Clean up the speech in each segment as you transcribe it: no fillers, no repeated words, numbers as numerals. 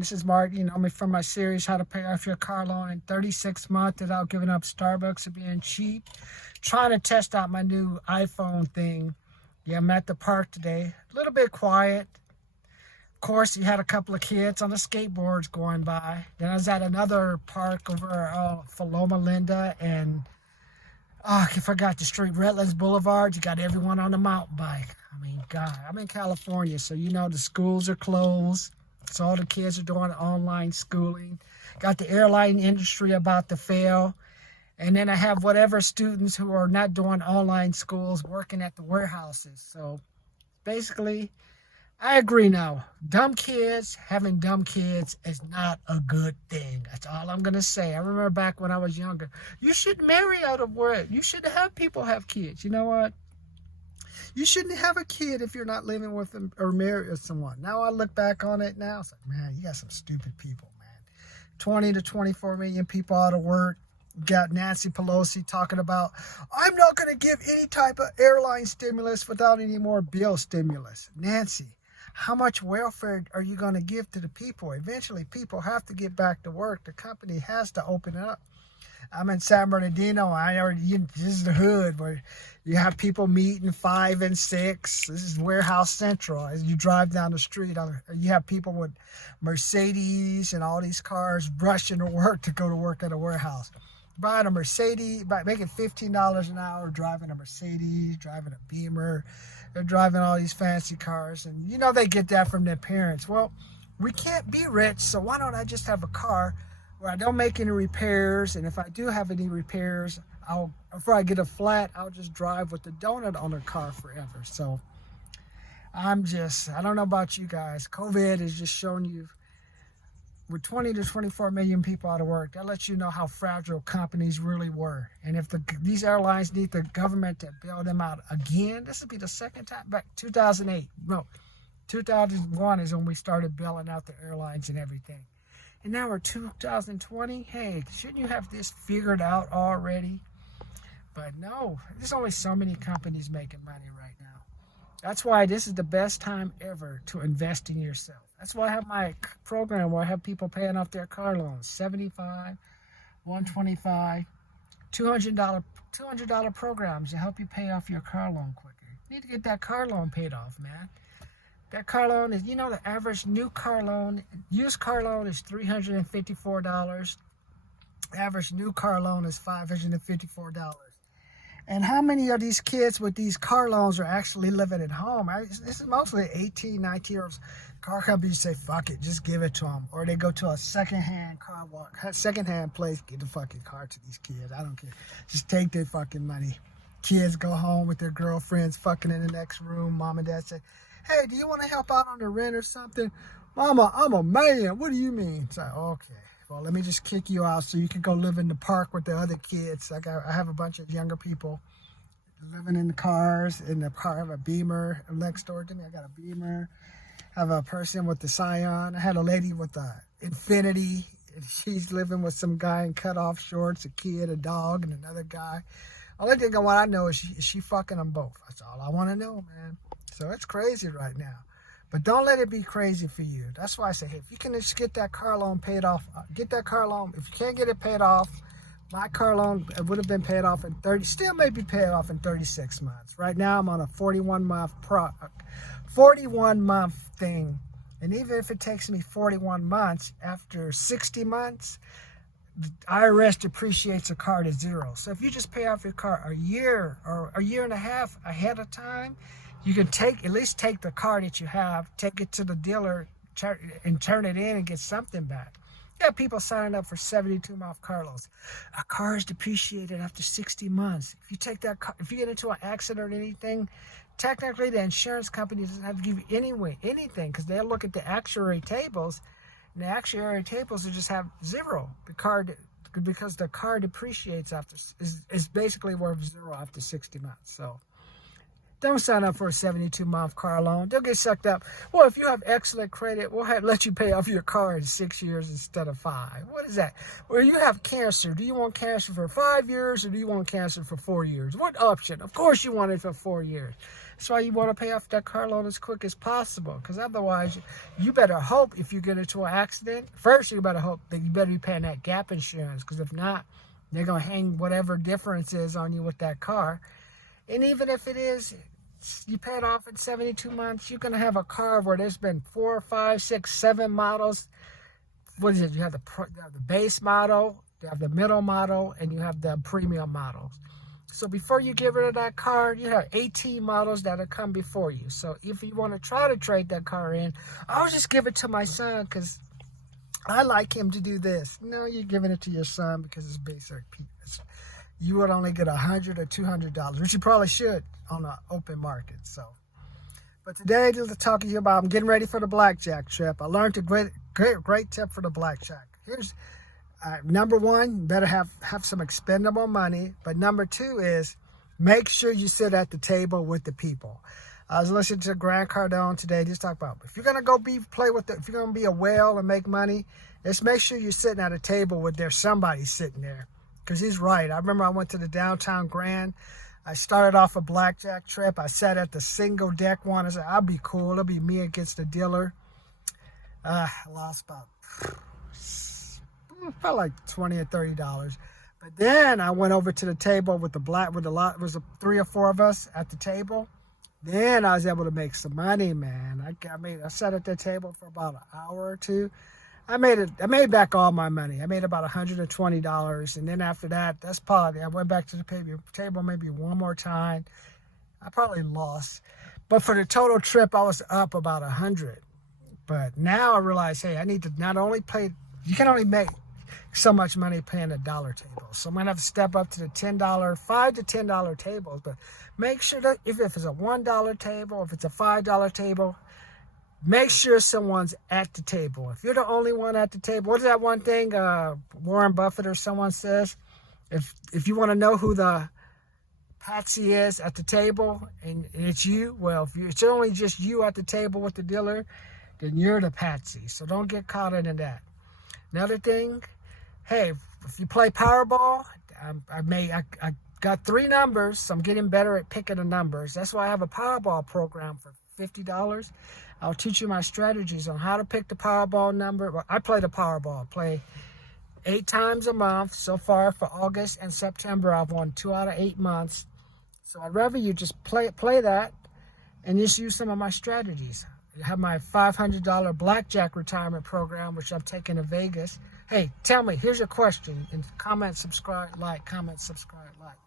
This is Mark, you know me from my series, How to Pay Off Your Car Loan in 36 months without giving up Starbucks or being cheap. Trying to test out my new iPhone thing. Yeah, I'm at the park today. A little bit quiet. Of course, you had a couple of kids on the skateboards going by. Then I was at another park over for Loma Linda and I forgot the street, Redlands Boulevard. You got everyone on the mountain bike. I mean, God, I'm in California, so you know the schools are closed. So all the kids are doing online schooling. Got the airline industry about to fail. And then I have whatever students who are not doing online schools working at the warehouses. So basically, I agree now. Dumb kids, having dumb kids is not a good thing. That's all I'm going to say. I remember back when I was younger, you shouldn't marry out of work. You shouldn't have people have kids. You know what? You shouldn't have a kid if you're not living with them or married with someone. Now I look back on it now, it's like, man, you got some stupid people, man. 20 to 24 million people out of work. You got Nancy Pelosi talking about, I'm not going to give any type of airline stimulus without any more bill stimulus. Nancy, how much welfare are you going to give to the people? Eventually, people have to get back to work. The company has to open it up. I'm in San Bernardino. This is the hood where you have people meeting 5 and 6. This is Warehouse Central. As you drive down the street, you have people with Mercedes and all these cars rushing to work to go to work at a warehouse. Buying a Mercedes, making $15 an hour, driving a Mercedes, driving a Beamer. They're driving all these fancy cars. And you know they get that from their parents. Well, we can't be rich, so why don't I just have a car where I don't make any repairs, and if I do have any repairs, before I get a flat, I'll just drive with the donut on the car forever. So I don't know about you guys. COVID is just showing you, with 20 to 24 million people out of work, that lets you know how fragile companies really were. And if these airlines need the government to bail them out again, this will be the second time. Back 2008, no, 2001 is when we started bailing out the airlines and everything. And now we're 2020. Hey, shouldn't you have this figured out already? But no, there's only so many companies making money right now. That's why this is the best time ever to invest in yourself. That's why I have my program where I have people paying off their car loans. $75, $125, $200 programs to help you pay off your car loan quicker. You need to get that car loan paid off, man. That car loan is, the average used car loan is $354. Average new car loan is $554. And how many of these kids with these car loans are actually living at home? This is mostly 18, 19-year-olds. Car companies say, fuck it, just give it to them. Or they go to a secondhand place, give the fucking car to these kids. I don't care. Just take their fucking money. Kids go home with their girlfriends fucking in the next room. Mom and dad say, hey, do you want to help out on the rent or something? Mama, I'm a man. What do you mean? It's like, okay, well, let me just kick you out so you can go live in the park with the other kids. I have a bunch of younger people living in the cars. In the car, I have a Beamer. Next door to me, I got a Beamer. I have a person with the Scion. I had a lady with the Infinity. She's living with some guy in cut-off shorts, a kid, a dog, and another guy. Only thing I want to know is she fucking them both. That's all I want to know, man. So it's crazy right now. But don't let it be crazy for you. That's why I say, hey, if you can just get that car loan paid off, get that car loan. If you can't get it paid off, my car loan would have been paid off still may be paid off in 36 months. Right now I'm on a 41-month thing. And even if it takes me 41 months, after 60 months, the IRS depreciates a car to zero. So if you just pay off your car a year or a year and a half ahead of time, you can at least take the car that you have, take it to the dealer and turn it in and get something back. You have people signing up for 72-month car loans. A car is depreciated after 60 months. If you take that car, if you get into an accident or anything, technically the insurance company doesn't have to give you anything because they'll look at the actuary tables, and the actuary tables will just have zero. Because the car depreciates is basically worth zero after 60 months. So don't sign up for a 72-month car loan. They'll get sucked up. Well, if you have excellent credit, we'll let you pay off your car in 6 years instead of 5. What is that? Well, you have cancer. Do you want cancer for 5 years or do you want cancer for 4 years? What option? Of course you want it for 4 years. That's why you want to pay off that car loan as quick as possible, because otherwise you better hope if you get into an accident, first you better hope that you better be paying that gap insurance, because if not, they're going to hang whatever difference is on you with that car. And even if it is, you pay it off in 72 months, you're going to have a car where there's been 4, 5, 6, 7 models. What is it? You have the base model, you have the middle model, and you have the premium models. So before you get rid of that car, you have 18 models that have come before you. So if you want to try to trade that car in, I'll just give it to my son because I like him to do this. No, you're giving it to your son because it's basic. You would only get $100 or $200, which you probably should on the open market. So, but today, to talk to you about, I'm getting ready for the blackjack trip. I learned a great tip for the blackjack. Here's number one, better have some expendable money. But number two is make sure you sit at the table with the people. I was listening to Grant Cardone today. Just talk about if you're gonna if you're gonna be a whale and make money, just make sure you're sitting at a table with there's somebody sitting there. Because he's right. I remember I went to the downtown Grand. I started off a blackjack trip. I sat at the single deck one. I said, I'll be cool. It'll be me against the dealer. I lost about felt like $20 or $30. But then I went over to the table with it was 3 or 4 of us at the table. Then I was able to make some money, man. I sat at the table for about an hour or two. I made back all my money. I made about $120. And then after that, I went back to the table maybe one more time. I probably lost. But for the total trip, I was up about 100. But now I realize, hey, I need to not only play, you can only make so much money playing a dollar table. So I'm going to have to step up to the $10, $5 to $10 tables. But make sure that if it's a $1 table, if it's a $5 table, make sure someone's at the table. If you're the only one at the table, what is that one thing Warren Buffett or someone says? If you want to know who the patsy is at the table and it's you, well, if it's only just you at the table with the dealer, then you're the patsy. So don't get caught into that. Another thing, hey, if you play Powerball, I got 3 numbers, so I'm getting better at picking the numbers. That's why I have a Powerball program for $50. I'll teach you my strategies on how to pick the Powerball number. Well, I play the Powerball. I play 8 times a month. So far for August and September, I've won 2 out of 8 months. So I'd rather you just play that and just use some of my strategies. I have my $500 blackjack retirement program, which I'm taking to Vegas. Hey, tell me, here's your question. And comment, subscribe, like, comment, subscribe, like.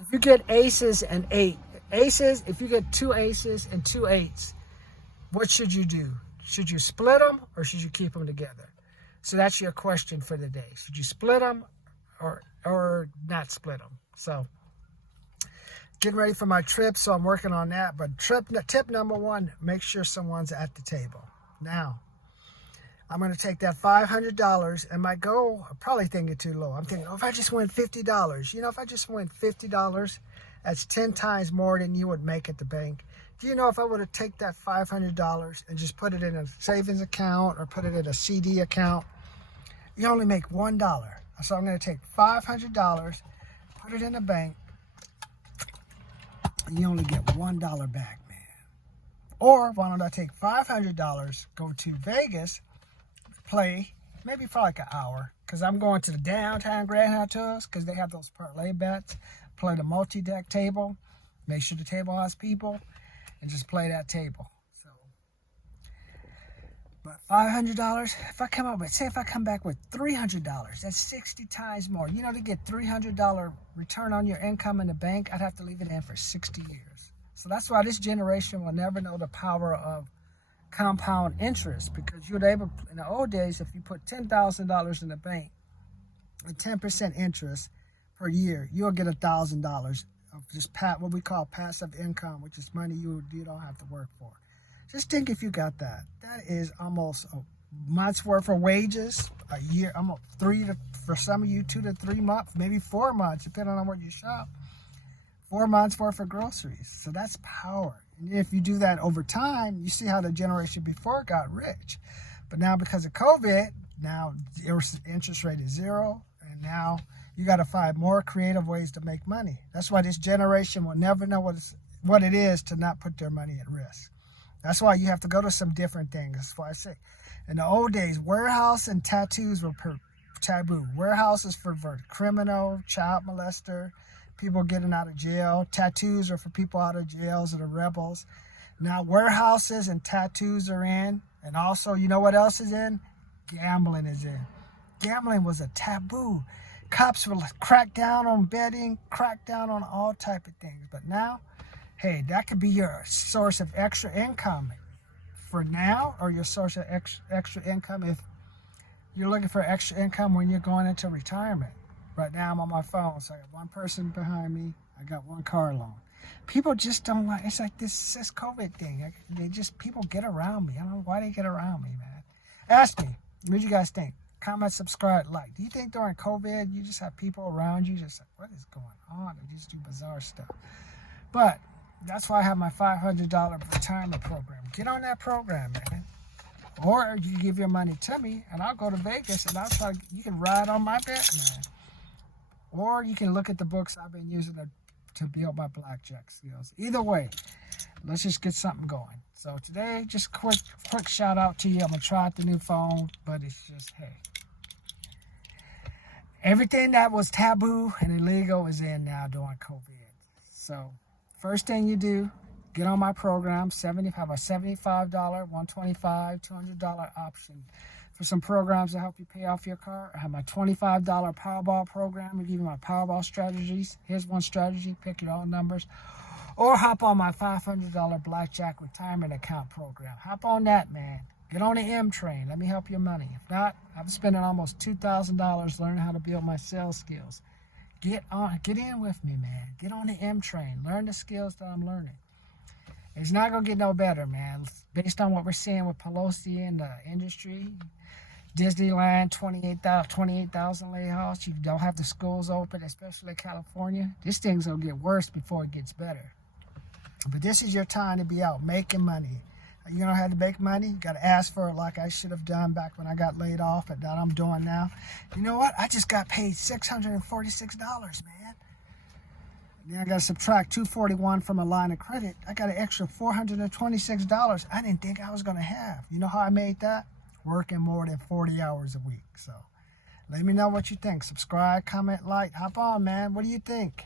If you get aces and 8, if you get 2 aces and 2 8s, what should you do? Should you split them or should you keep them together? So that's your question for the day. Should you split them or not split them? So getting ready for my trip, so I'm working on that. But tip number 1, make sure someone's at the table. Now, I'm going to take that $500 and my goal, I'm probably thinking too low. I'm thinking, if I just win $50, if I just win $50, that's 10 times more than you would make at the bank. Do you know if I would have taken that $500 and just put it in a savings account or put it in a CD account, you only make $1. So I'm going to take $500, put it in a bank, and you only get $1 back, man. Or why don't I take $500, go to Vegas, play maybe for like an hour, because I'm going to the downtown Grand Hotels because they have those parlay bets, play the multi-deck table, make sure the table has people, and just play that table. So, but $500, if I come back with $300, that's 60 times more. To get $300 return on your income in the bank, I'd have to leave it in for 60 years. So that's why this generation will never know the power of compound interest, because you're able, in the old days, if you put $10,000 in the bank with 10% interest per year, you'll get $1,000 of just what we call passive income, which is money you don't have to work for. Just think if you got that. That is almost a month's worth of wages, a year, almost for some of you, 2 to 3 months, maybe 4 months, depending on where you shop. 4 months worth of groceries. So that's power. And if you do that over time, you see how the generation before got rich. But now because of COVID, now interest rate is 0, and now you got to find more creative ways to make money. That's why this generation will never know what what it is to not put their money at risk. That's why you have to go to some different things. That's why I say, in the old days, warehouse and tattoos were taboo. Warehouses for criminal, child molester, people getting out of jail. Tattoos are for people out of jails or the rebels. Now warehouses and tattoos are in. And also, you know what else is in? Gambling is in. Gambling was a taboo. Cops would crack down on betting, crack down on all type of things. But now, hey, that could be your source of extra income for now, or your source of extra income if you're looking for extra income when you're going into retirement. Right now I'm on my phone, so I got one person behind me. I got one car loan. People just don't like, it's like this COVID thing. People get around me. I don't know why they get around me, man. Ask me, what do you guys think? Comment, subscribe, like. Do you think during COVID you just have people around you just like, what is going on? They just do bizarre stuff. But that's why I have my $500 retirement program. Get on that program, man. Or you give your money to me and I'll go to Vegas and you can ride on my bet, man. Or you can look at the books I've been using to build my blackjack skills. Either way, let's just get something going. So today, just quick shout out to you. I'm gonna try out the new phone, but it's just, hey, everything that was taboo and illegal is in now during COVID. So first thing you do, get on my program. Have a $75, $125, $200 option for some programs to help you pay off your car. I have my $25 Powerball program. I give you my Powerball strategies. Here's one strategy. Pick your own numbers. Or hop on my $500 Blackjack Retirement Account program. Hop on that, man. Get on the M train. Let me help your money. If not, I'm spending almost $2,000 learning how to build my sales skills. Get in with me, man. Get on the M train. Learn the skills that I'm learning. It's not going to get no better, man. Based on what we're seeing with Pelosi in the industry, Disneyland, 28,000 layoffs. You don't have the schools open, especially California. This thing's going to get worse before it gets better. But this is your time to be out making money. You know how to make money? You got to ask for it like I should have done back when I got laid off, and that I'm doing now. You know what? I just got paid $646, man. Then I got to subtract $241 from a line of credit. I got an extra $426 I didn't think I was going to have. You know how I made that? Working more than 40 hours a week. So let me know what you think. Subscribe, comment, like. Hop on, man. What do you think?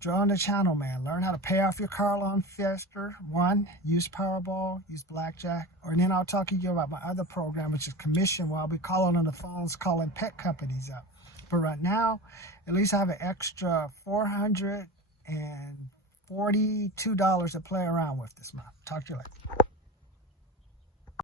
Join the channel, man. Learn how to pay off your car loan faster. One, use Powerball, use Blackjack. Or then I'll talk to you about my other program, which is commission, where I'll be calling on the phones, calling pet companies up. But right now, at least I have an extra $442 to play around with this month. Talk to you later.